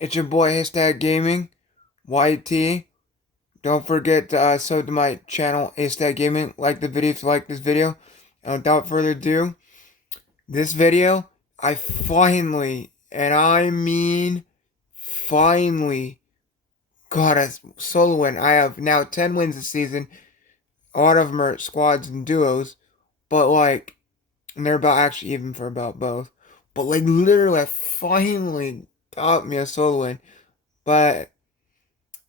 It's your boy Haystack Gaming, YT. Don't forget to sub to my channel, Haystack Gaming. Like the video if you like this video. And without further ado, this video, I finally, and I mean finally, got a solo win. I have now 10 wins this season. A lot of them are squads and duos, but like, and they're about actually even for about both. But like, literally, I finally got me a solo win. But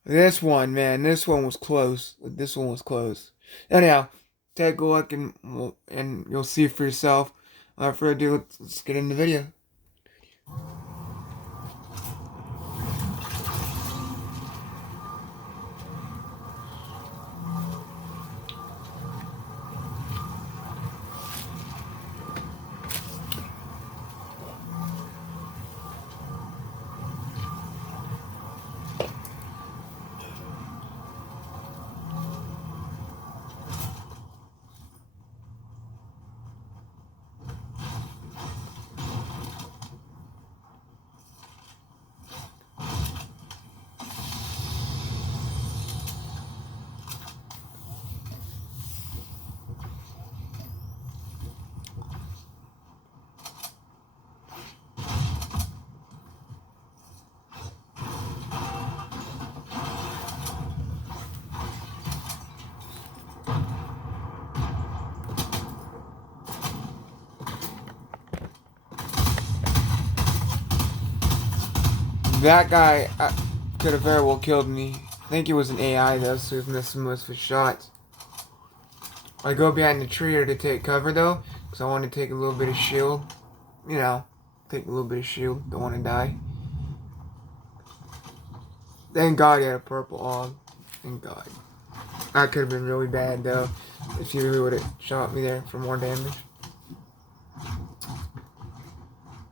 this one, man, this one was close. This one was close. Anyhow, take a look and you'll see for yourself. Without further ado, let's get into the video. That guy could have very well killed me. I think he was an AI though, so he's missing most of his shots. I go behind the tree here to take cover though, because I want to take a little bit of shield. You know, take a little bit of shield. Don't want to die. Thank God he had a purple AUG. Thank God. That could have been really bad though, if you really would have shot me there for more damage.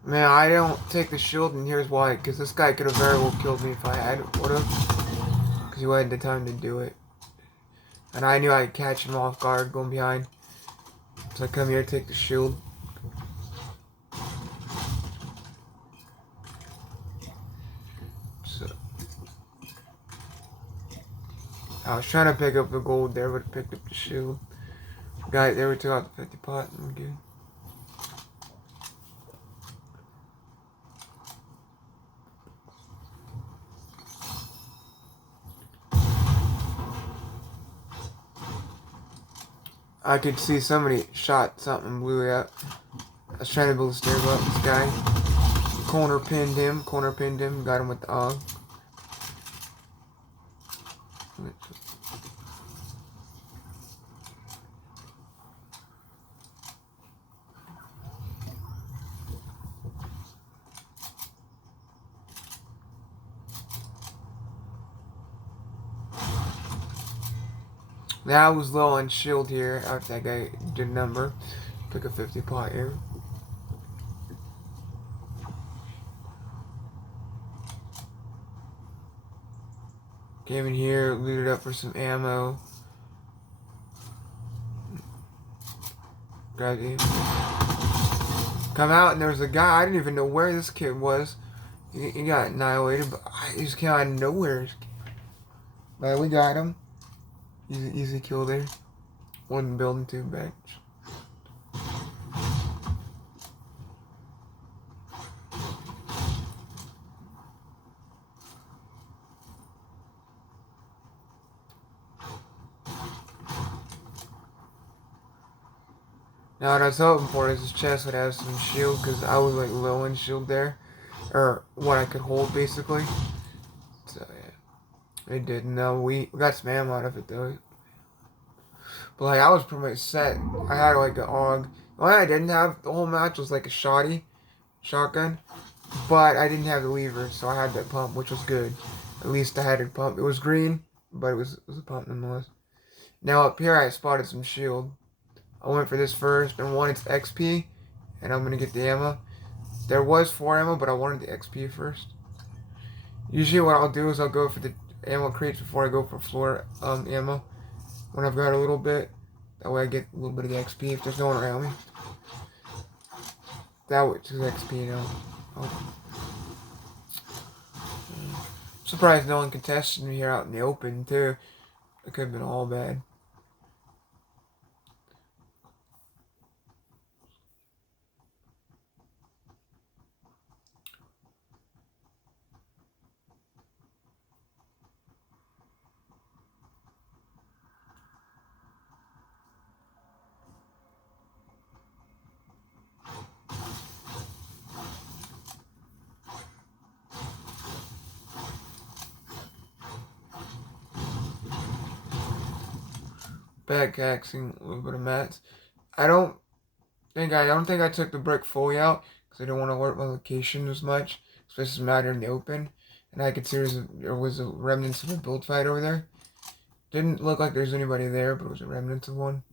Man, I don't take the shield, and here's why. Because this guy could have very well killed me if I would have. Because he had the time to do it. And I knew I'd catch him off guard going behind. So I come here to take the shield. So I was trying to pick up the gold there, but I picked up the shield. Guys, there we took out the 50 pot. I'm good. I could see somebody shot something and blew it up. I was trying to build a stairwell up this guy. Corner pinned him, got him with the AUG. Now I was low on shield here after that guy did a number. Took a 50 pot here. Came in here, looted up for some ammo. Grabbed him. Come out and there was a guy, I didn't even know where this kid was. He got annihilated, but he just came out of nowhere. But we got him. Easy kill there. One building, two bench. Now what I was hoping for is this chest would have some shield, because I was like low in shield there. Or what I could hold basically. So yeah. It did. No, we got some ammo out of it though. But like I was pretty much set. I had like an AUG. The only I didn't have the whole match was like a shotgun. But I didn't have the lever, so I had that pump, which was good. At least I had a pump. It was green, but it was a pump nonetheless. Now up here I spotted some shield. I went for this first, and one it's XP, and I'm gonna get the ammo. There was 4 ammo, but I wanted the XP first. Usually what I'll do is I'll go for the ammo crates before I go for floor ammo. When I've got a little bit, that way I get a little bit of the XP if there's no one around me. That was just XP, you know. Oh. Surprised no one contested me here out in the open, too. It could have been all bad. Backaxing a little bit of mats. I don't think I took the brick fully out because I don't want to alert my location as much, especially matter in the open. And I could see there was a remnants of a build fight over there. Didn't look like there's anybody there, but it was a remnant of one.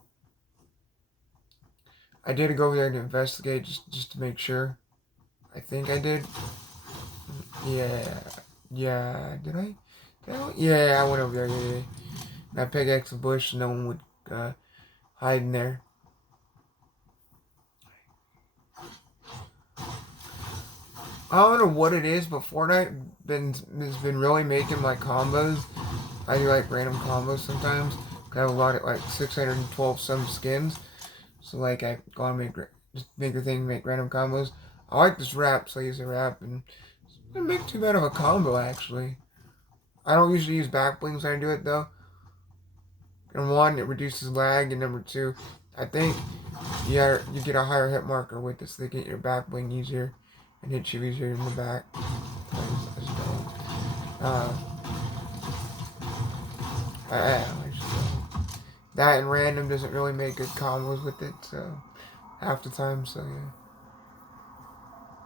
I did go over there to investigate just to make sure. I think I did. Yeah. Did I? Yeah, I went over there. Yeah. And I pickaxed the bush, so no one would hide in there. I don't know what it is, but Fortnite has been really making my combos. I do like random combos sometimes. I have a lot of like 612 some skins, so like I go on just make the thing, make random combos. I like this wrap, so I use the wrap, and it doesn't make too bad of a combo actually. I don't usually use back blings when I do it though. And one, it reduces lag, and number two, I think you get a higher hit marker with this. So they get your back bling easier and hit you easier in the back. Uh, that and random doesn't really make good combos with it, so half the time, so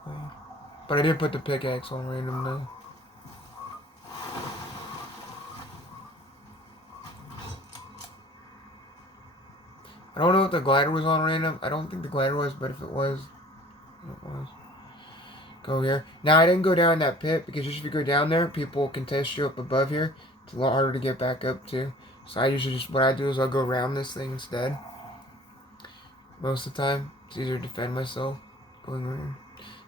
yeah. But I did put the pickaxe on random though. I don't know if the glider was on random. I don't think the glider was, but if it was, it was. Go here. Now, I didn't go down that pit because usually if you go down there, people can test you up above here. It's a lot harder to get back up to. So I usually what I do is I'll go around this thing instead. Most of the time, it's easier to defend myself going around.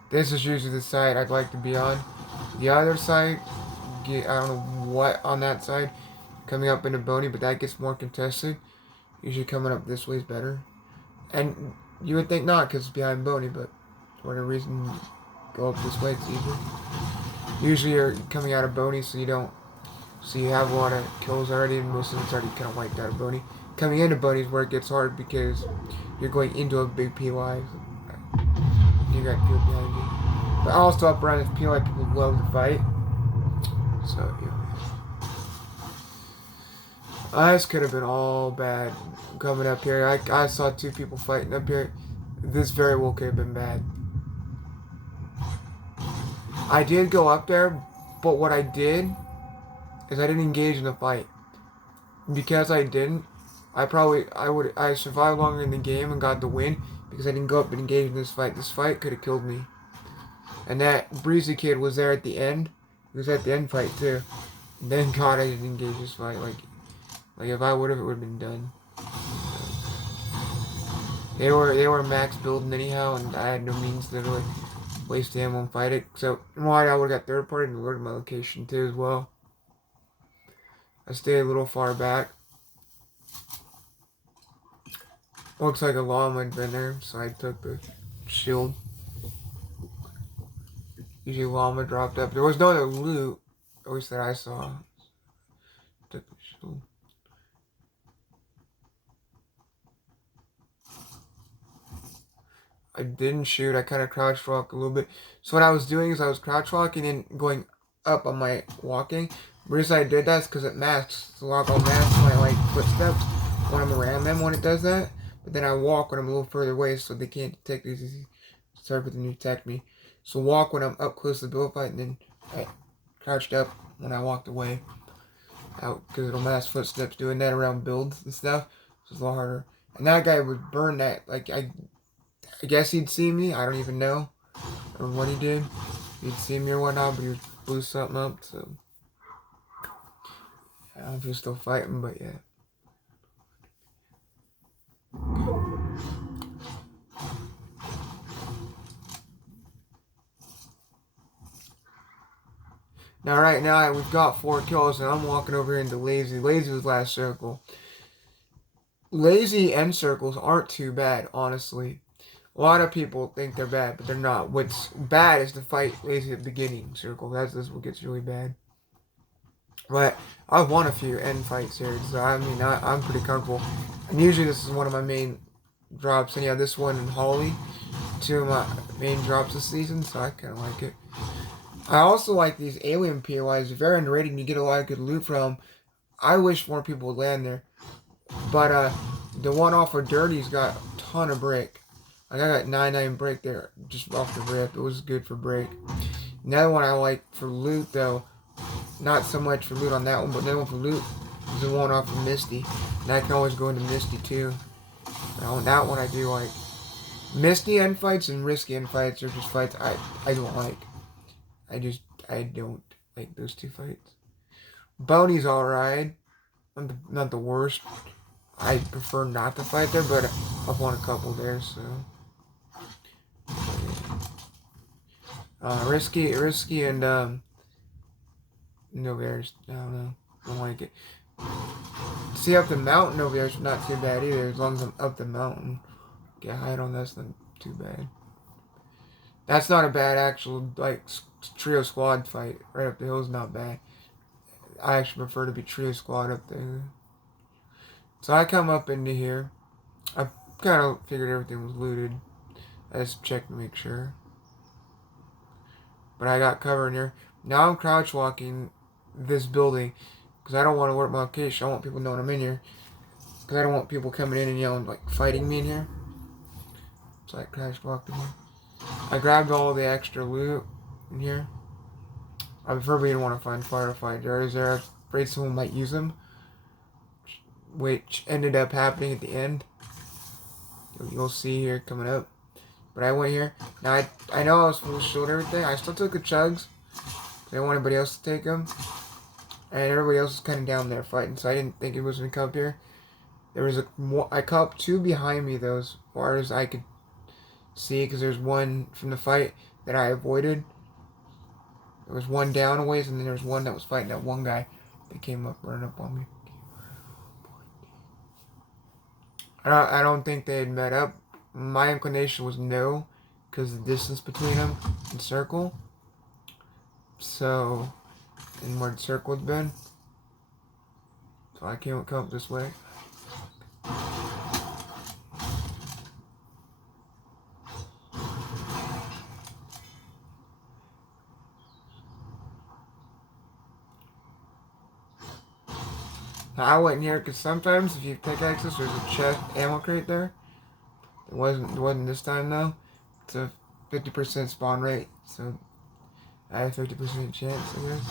This is usually the side I'd like to be on. The other side, I don't know what on that side, coming up into Boney, but that gets more contested. Usually coming up this way is better. And you would think not because it's behind Boney, but for whatever reason, go up this way, it's easier. Usually you're coming out of Boney, so you have a lot of kills already, and most of it's already kind of wiped out of Boney. Coming into Boney is where it gets hard because you're going into a big PY. You got people behind you. But also up around this PY, people love to fight. So, yeah. This could have been all bad coming up here. I saw two people fighting up here. This very well could have been bad. I did go up there, but what I did is I didn't engage in the fight. Because I didn't, I survived longer in the game and got the win because I didn't go up and engage in this fight. This fight could have killed me. And that Breezy kid was there at the end. He was at the end fight too. And thank God I didn't engage this fight. Like if I would have, it would have been done. They were max building anyhow, and I had no means to really waste ammo and fight it. So why I would have got third party and alerted my location too as well. I stayed a little far back. Looks like a llama had been there, so I took the shield. Usually llama dropped up. There was no other loot, at least that I saw. Took the shield. I didn't shoot. I kind of crouch walk a little bit. So what I was doing is I was crouch walking and going up on my walking. The reason I did that is because it masks. The lock on masks my like footsteps when I'm around them when it does that. But then I walk when I'm a little further away so they can't detect these. Sorry for them to detect me. So walk when I'm up close to the build fight, and then I crouched up when I walked away. Out because it'll mask footsteps. Doing that around builds and stuff, so it's a lot harder. And that guy would burn that. Like I guess he'd see me. I don't even know or what he did. He'd see me or whatnot, but he blew something up. So I don't know if he was still fighting, but yeah. Now, right now, we've got 4 kills, and I'm walking over into Lazy. Lazy was last circle. Lazy end circles aren't too bad, honestly. A lot of people think they're bad, but they're not. What's bad is to fight Lazy at the beginning circle. That's what gets really bad. But I've won a few end fights here, so I mean, I'm pretty comfortable. And usually this is one of my main drops. And yeah, this one and Holly, 2 of my main drops this season, so I kind of like it. I also like these alien POIs. They're very underrated and you get a lot of good loot from them. I wish more people would land there. But the one off of Dirty's got a ton of break. Like I got 99 break there just off the rip. It was good for break. Another one I like for loot though, not so much for loot on that one, but another one for loot is the one off of Misty. And I can always go into Misty too. Now on that one I do like. Misty end fights and risky end fights are just fights I don't like. I don't like those 2 fights. Bounty's alright. Not the worst. I prefer not to fight there, but I've won a couple there, so. Risky, and no bears. I don't know. I don't like it. See, up the mountain over there's not too bad either. As long as I'm up the mountain, get hide on that's not too bad. That's not a bad actual like trio squad fight. Right up the hill is not bad. I actually prefer to be trio squad up there. So I come up into here. I kind of figured everything was looted. I just checked to make sure. But I got cover in here. Now I'm crouch walking this building because I don't want to work my location. I want people knowing I'm in here. Because I don't want people coming in and yelling, like, fighting me in here. So I crouch walked in here. I grabbed all the extra loot in here. I prefer we didn't want to find firefight darters there. I was afraid someone might use them. Which ended up happening at the end. You'll see here coming up. But I went here. Now, I know I was full shield and everything. I still took the chugs. I didn't want anybody else to take them. And everybody else was kind of down there fighting. So I didn't think it was going to come up here. There was I caught 2 behind me, though, as far as I could see. Because there's one from the fight that I avoided. There was one down a ways. And then there was one that was fighting that one guy that came up, running up on me. I don't think they had met up. My inclination was no, because the distance between them and circle. So, and where the circle had been. So I can't come up this way. Now I went in here because sometimes if you pickaxes, there's a chest ammo crate there. It wasn't this time though. It's a 50% spawn rate, so I had a 50% chance, I guess.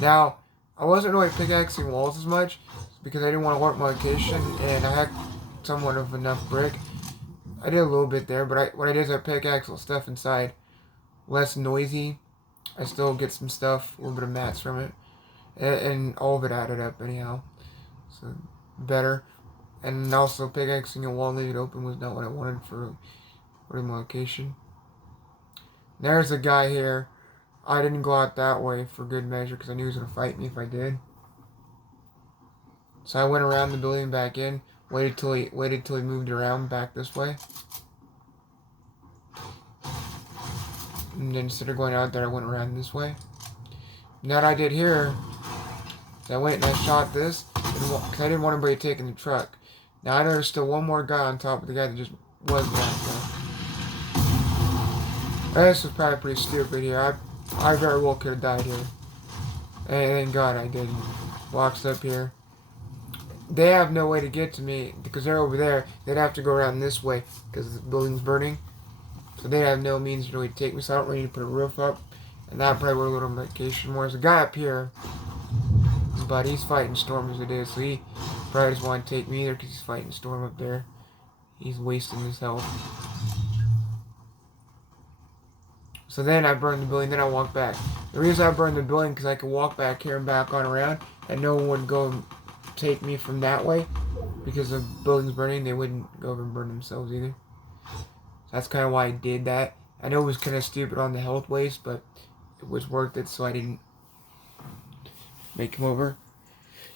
Now, I wasn't really pickaxing walls as much because I didn't want to warp my location, and I had somewhat of enough brick. I did a little bit there, but what I did is I pickaxe stuff inside. Less noisy. I still get some stuff, a little bit of mats from it. And all of it added up anyhow. So, better. And also, pickaxing a wall leaving it open was not what I wanted for my location. There's a guy here. I didn't go out that way for good measure because I knew he was going to fight me if I did. So I went around the building back in. Waited till he moved around back this way. And then instead of going out there, I went around this way. And what I did here, I went and I shot this because I didn't want anybody taking the truck. Now I know there's still one more guy on top of the guy that just was down there. This was probably pretty stupid here. I very well could have died here. And thank God I didn't. Walks up here. They have no way to get to me because they're over there. They'd have to go around this way because the building's burning. So they have no means to really take me. So I don't really need to put a roof up. And that probably would have little medication more. There's a guy up here. But he's fighting Storm as it is. So he probably doesn't want to take me either because he's fighting Storm up there. He's wasting his health. So then I burned the building, then I walked back. The reason I burned the building because I could walk back here and back on around, and no one would go and take me from that way. Because the building's burning, they wouldn't go over and burn themselves either. So that's kind of why I did that. I know it was kind of stupid on the health waste, but it was worth it, so I didn't make him over.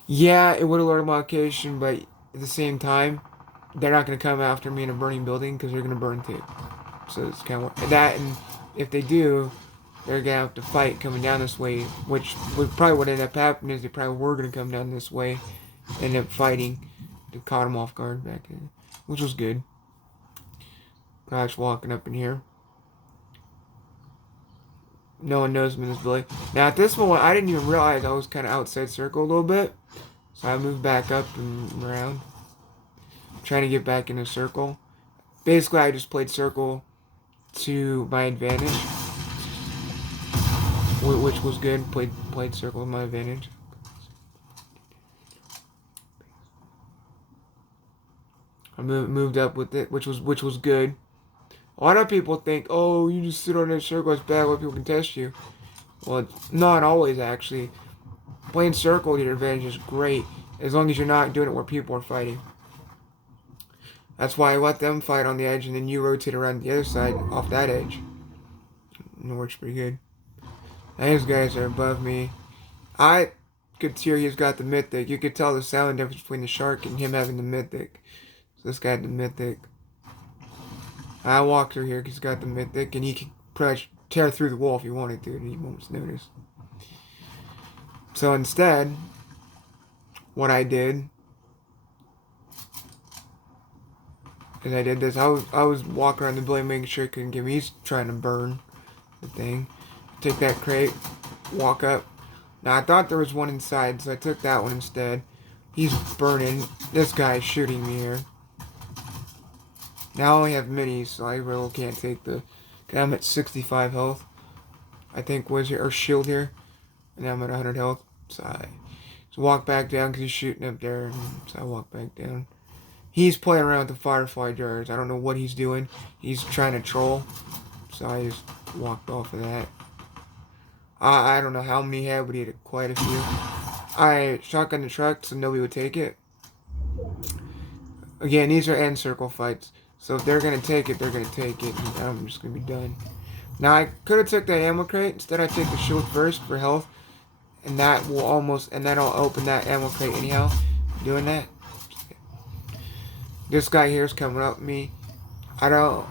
Yeah, it would have learned my location, but at the same time, they're not going to come after me in a burning building because they're going to burn too. So it's kind of that, and if they do, they're going to have to fight coming down this way, which would probably what ended up happening is they probably were going to come down this way, end up fighting to caught them off guard back then, which was good. Crash walking up in here. No one knows me in this building. Now at this moment, I didn't even realize I was kind of outside circle a little bit. So I moved back up and around. Trying to get back in a circle. Basically, I just played circle to my advantage. Which was good. Played circle to my advantage. I moved up with it, which was good. A lot of people think, oh, you just sit on that circle, it's bad when people can test you. Well, it's not always, actually. Playing circle to your advantage is great, as long as you're not doing it where people are fighting. That's why I let them fight on the edge, and then you rotate around the other side, off that edge. And it works pretty good. And these guys are above me. I could hear he's got the mythic. You could tell the sound difference between the shark and him having the mythic. So this guy had the mythic. I walked through here because he's got the mythic, and he can pretty much tear through the wall if he wanted to, and he won't notice. So instead, what I did is I did this. I was walking around the building making sure he couldn't get me. He's trying to burn the thing. Take that crate, walk up. Now I thought there was one inside, so I took that one instead. He's burning. This guy's shooting me here. Now I only have minis, so I really can't take the... I'm at 65 health. I think wizard or shield here. And now I'm at 100 health. So I just walk back down because he's shooting up there. So I walk back down. He's playing around with the firefly jars. I don't know what he's doing. He's trying to troll. So I just walked off of that. I don't know how many he had, but he had quite a few. I shotgun the truck so nobody would take it. Again, these are end circle fights. So if they're going to take it, they're going to take it. And I'm just going to be done. Now, I could have took that ammo crate. Instead, I take the shield first for health. And that will almost... And then I'll open that ammo crate anyhow. Doing that. This guy here is coming up me. I don't...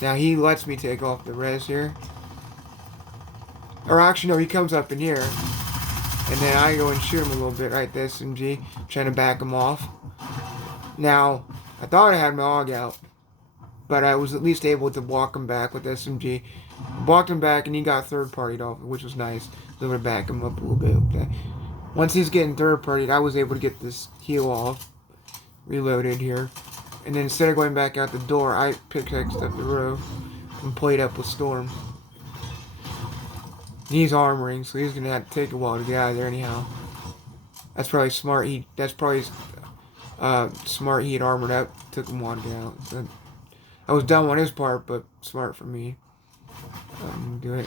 Now, he lets me take off the res here. Or actually, no, he comes up in here. And then I go and shoot him a little bit, right? The SMG. Trying to back him off. Now... I thought I had my AUG out, but I was at least able to walk him back with SMG. Walked him back, and he got third-partied off, which was nice. So I'm going to back him up a little bit. Okay. Once he's getting third-partied, I was able to get this heal off. Reloaded here. And then instead of going back out the door, I pickaxed up the roof and played up with Storm. He's armoring, so he's going to have to take a while to get out of there anyhow. That's probably smart. That's probably... smart, he had armored up, took him a while to get out. So I was dumb on his part, but smart for me. Do it.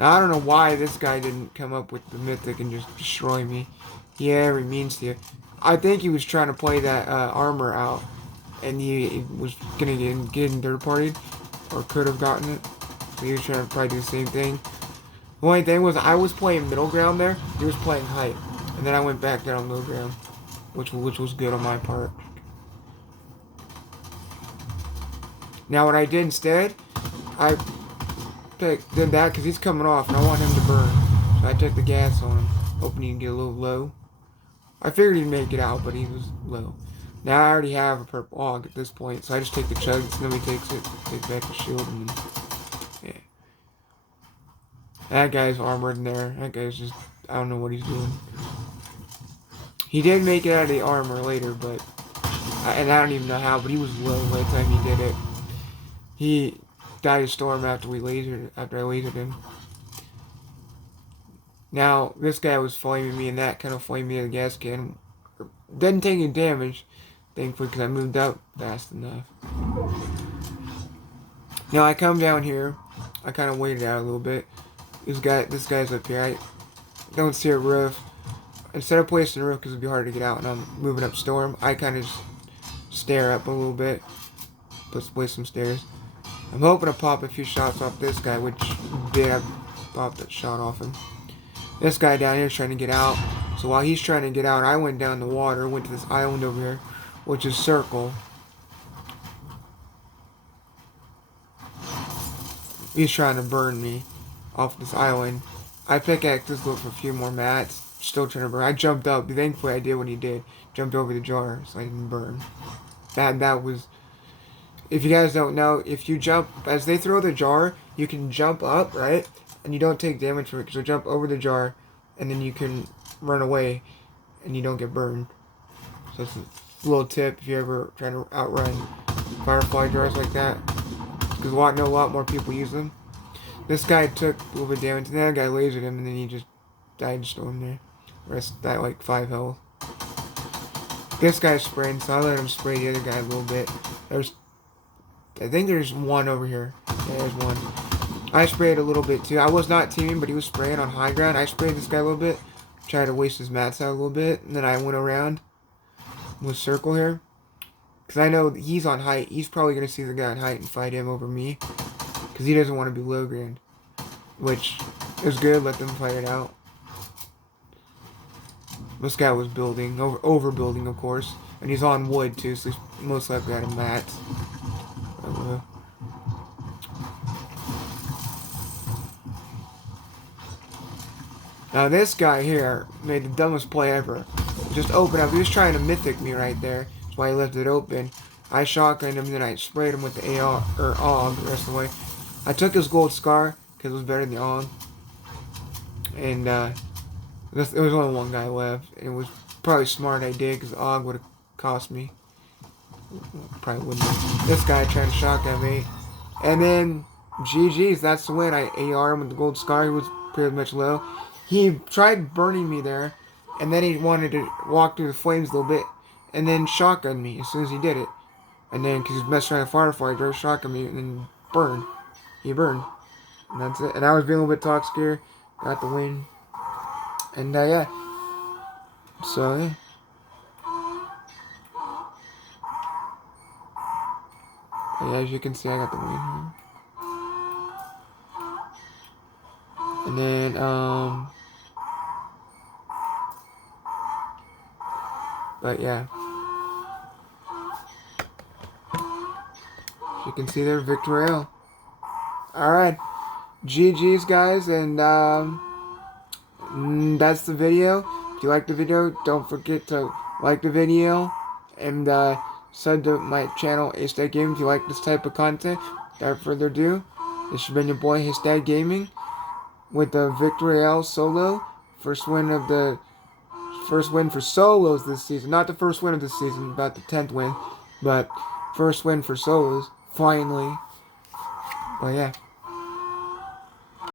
Now, I don't know why this guy didn't come up with the mythic and just destroy me. He had every means to. I think he was trying to play that armor out, and he was gonna get in third party, or could have gotten it. So he was trying to probably do the same thing. The only thing was I was playing middle ground there. He was playing height, and then I went back down low ground. Which was good on my part. Now what I did instead, I did that because he's coming off and I want him to burn. So I took the gas on him, hoping he'd get a little low. I figured he'd make it out, but he was low. Now I already have a purple AUG at this point, so I just take the chugs, and then he takes it, take back the shield, and then, yeah. That guy's armored in there. That guy's just, I don't know what he's doing. He did make it out of the armor later, but... And I don't even know how, but he was low by the time he did it. He died of Storm after I lasered him. Now, this guy was flaming me, and that kind of flamed me in the gas can. Didn't take any damage, thankfully, because I moved up fast enough. Now, I come down here. I kind of waited out a little bit. This guy's up here. I don't see a roof. Instead of placing the roof, because it'd be hard to get out, and I'm moving up Storm, I kind of just stare up a little bit. place some stairs. I'm hoping to pop a few shots off this guy, which did have popped that shot off him. This guy down here is trying to get out. So while he's trying to get out, I went down the water, went to this island over here, which is Circle. He's trying to burn me off this island. I pickaxed this, look for a few more mats. Still trying to burn. I jumped up. Thankfully, I did what he did. Jumped over the jar so I didn't burn. That was... If you guys don't know, if you jump... As they throw the jar, you can jump up, right? And you don't take damage from it. So jump over the jar, and then you can run away, and you don't get burned. So it's a little tip if you're ever trying to outrun firefly jars like that. Because I know a lot more people use them. This guy took a little bit of damage, and that guy lasered him, and then he just died in storm there. Rest that like 5 health. This guy's spraying, so I let him spray the other guy a little bit. I think there's one over here. Yeah, there's one. I sprayed a little bit too. I was not teaming, but he was spraying on high ground. I sprayed this guy a little bit, tried to waste his mats out a little bit, and then I went around with Circle here. Because I know he's on height. He's probably going to see the guy on height and fight him over me. Because he doesn't want to be low ground. Which is good. Let them fight it out. This guy was building. Overbuilding, of course. And he's on wood, too. So he's most likely out of mats. Now this guy here made the dumbest play ever. Just open up. He was trying to mythic me right there. That's why he left it open. I shotgunned him, then I sprayed him with the AR, or AUG the rest of the way. I took his gold scar, because it was better than the AUG. And, there was only one guy left. And it was probably smart I did, because the AUG would have cost me. Probably wouldn't have. This guy trying to shotgun me. And then, GG's, that's the win. I AR him with the gold scar. He was pretty much low. He tried burning me there. And then he wanted to walk through the flames a little bit. And then shotgun me as soon as he did it. And then, because he was messing around with firefly, he shotgun me and then burned. He burned. And that's it. And I was being a little bit toxic here. Got the win. And, yeah. So, yeah. Yeah, as you can see, I got the win here. And then, but yeah. As you can see there, Victory Royale. Alright. GG's, guys, and, that's the video. If you liked the video, don't forget to like the video. And, sub to my channel, Hashtag Gaming, if you like this type of content. Without further ado, this has been your boy, Hashtag Gaming, with the Victory Royale solo. First win for solos this season. Not the first win of this season, about the 10th win. But first win for solos, finally. But yeah.